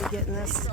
not be getting this.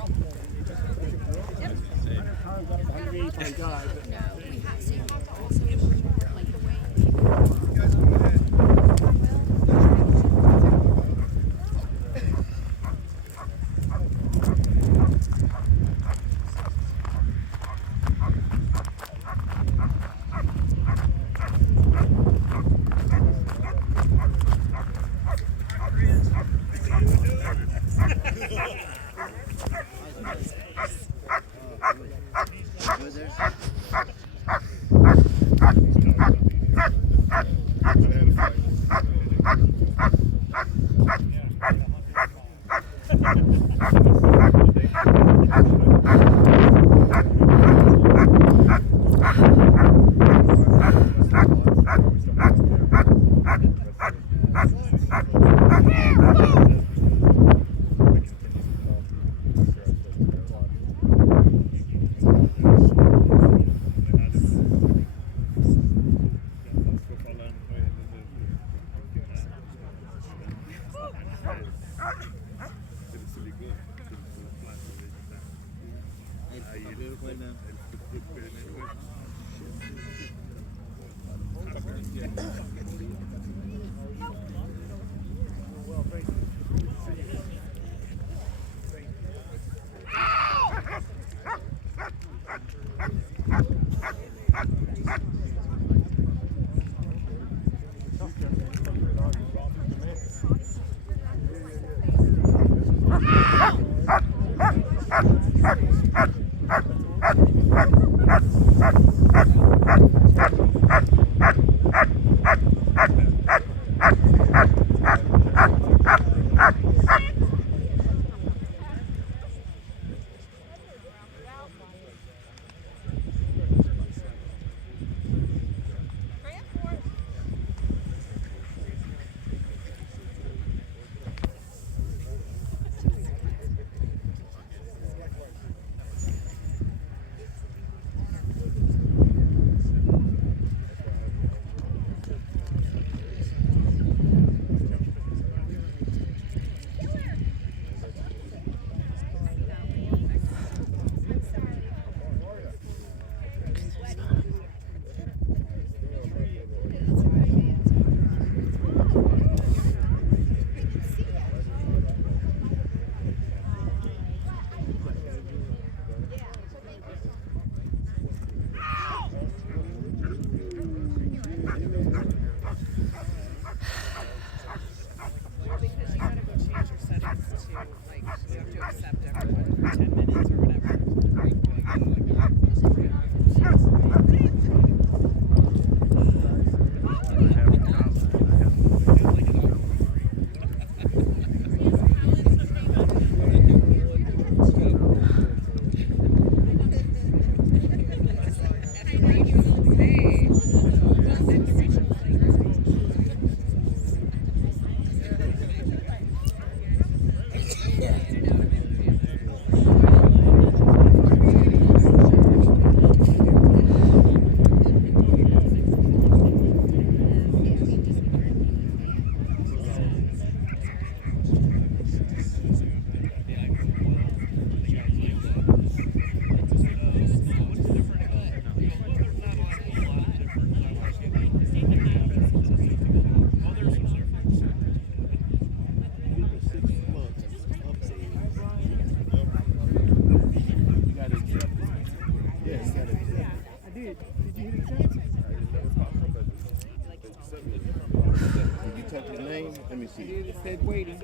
Let me see. It said waiting.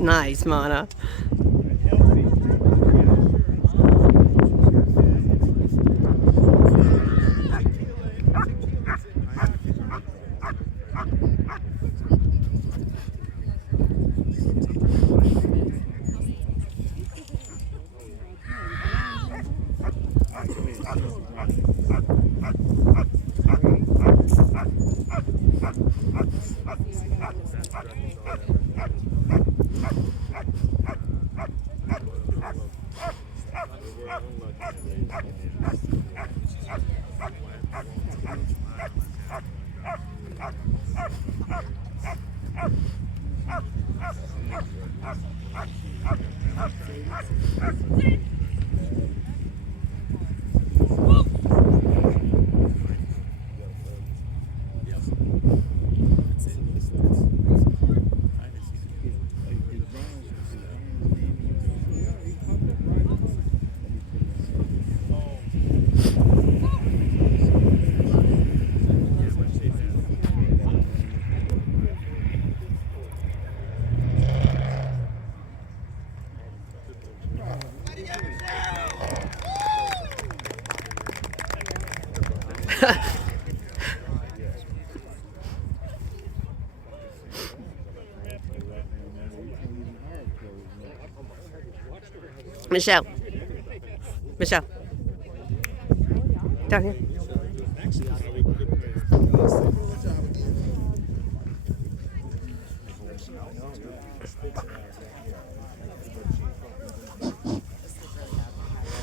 Nice, Mana. Michelle. Michelle. Down here.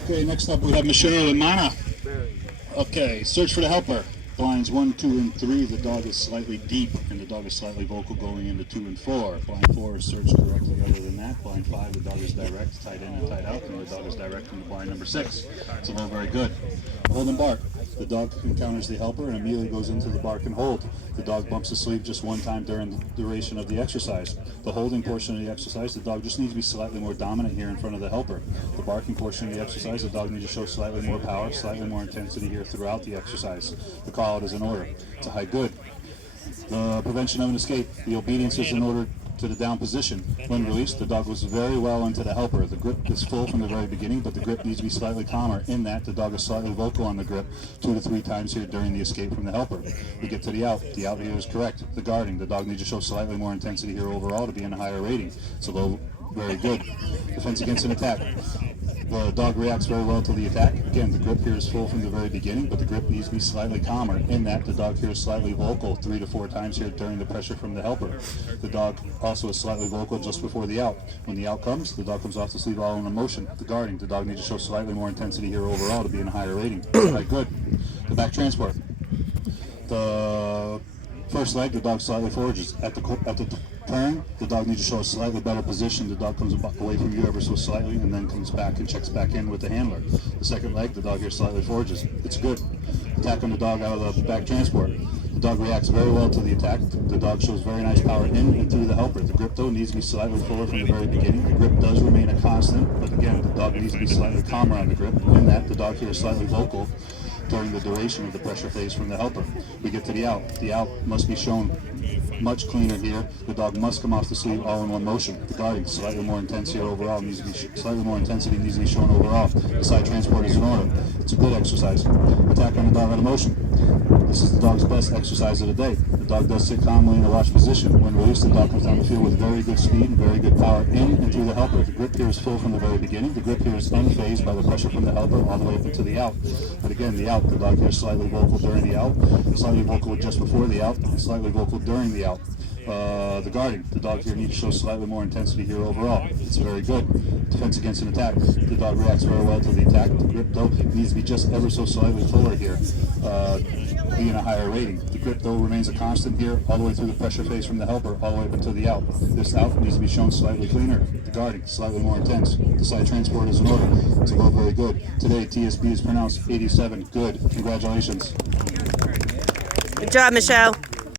Okay, next up we have Michelle and Mana. Okay, search for the helper. Blinds 1, 2, and 3, the dog is slightly deep, and the dog is slightly vocal going into 2 and 4. Blind 4 is searched correctly other than that. Blind 5, the dog is direct, tight in and tight out, and the dog is direct into blind number 6. It's a low very good. Hold and bark. The dog encounters the helper and immediately goes into the bark and hold. The dog bumps the sleeve just one time during the duration of the exercise. The holding portion of the exercise, the dog just needs to be slightly more dominant here in front of the helper. The barking portion of the exercise, the dog needs to show slightly more power, slightly more intensity here throughout the exercise. The call out is in order. It's a high good. The prevention of an escape, the obedience is in order to the down position. When released, the dog goes very well into the helper. The grip is full from the very beginning, but the grip needs to be slightly calmer. In that, the dog is slightly vocal on the grip 2 to 3 times here during the escape from the helper. We get to the out. The out here is correct. The guarding, the dog needs to show slightly more intensity here overall to be in a higher rating. It's a low, very good. Defense against an attack. The dog reacts very well to the attack. Again, the grip here is full from the very beginning, but the grip needs to be slightly calmer. In that, the dog here is slightly vocal 3 to 4 times here during the pressure from the helper. The dog also is slightly vocal just before the out. When the out comes, the dog comes off the sleeve all in a motion. The guarding, the dog needs to show slightly more intensity here overall to be in a higher rating. Right, good. The back transport. The first leg, the dog slightly forges. At the turn, the dog needs to show a slightly better position. The dog comes away from you ever so slightly and then comes back and checks back in with the handler. The second leg, the dog here slightly forges. It's good. Attack on the dog out of the back transport. The dog reacts very well to the attack. The dog shows very nice power in and through the helper. The grip, though, needs to be slightly fuller from the very beginning. The grip does remain a constant, but again, the dog needs to be slightly calmer on the grip. In that, the dog here is slightly vocal during the duration of the pressure phase from the helper. We get to the out. The out must be shown much cleaner here. The dog must come off the sleeve all in one motion. The guarding, slightly more intense here overall, needs to be slightly more intensity needs to be shown overall. The side transport is in order. It's a good exercise. Attack on the dog out of motion. This is the dog's best exercise of the day. The dog does sit calmly in a watch position. When released, the dog comes down the field with very good speed and very good power in and through the helper. The grip here is full from the very beginning. The grip here is unfazed by the pressure from the helper all the way up into the out. But again, the out, the dog here is slightly vocal during the out, slightly vocal just before the out, and slightly vocal during the out. The guarding, the dog here needs to show slightly more intensity here overall. It's very good. Defense against an attack, the dog reacts very well to the attack. The grip, though, needs to be just ever so slightly fuller here, being a higher rating. The grip, though, remains a constant here all the way through the pressure phase from the helper all the way up until the out. This out needs to be shown slightly cleaner. The guarding, slightly more intense. The side transport is in order. It's above very good. Today, TSB is pronounced 87. Good. Congratulations. Good job, Michelle.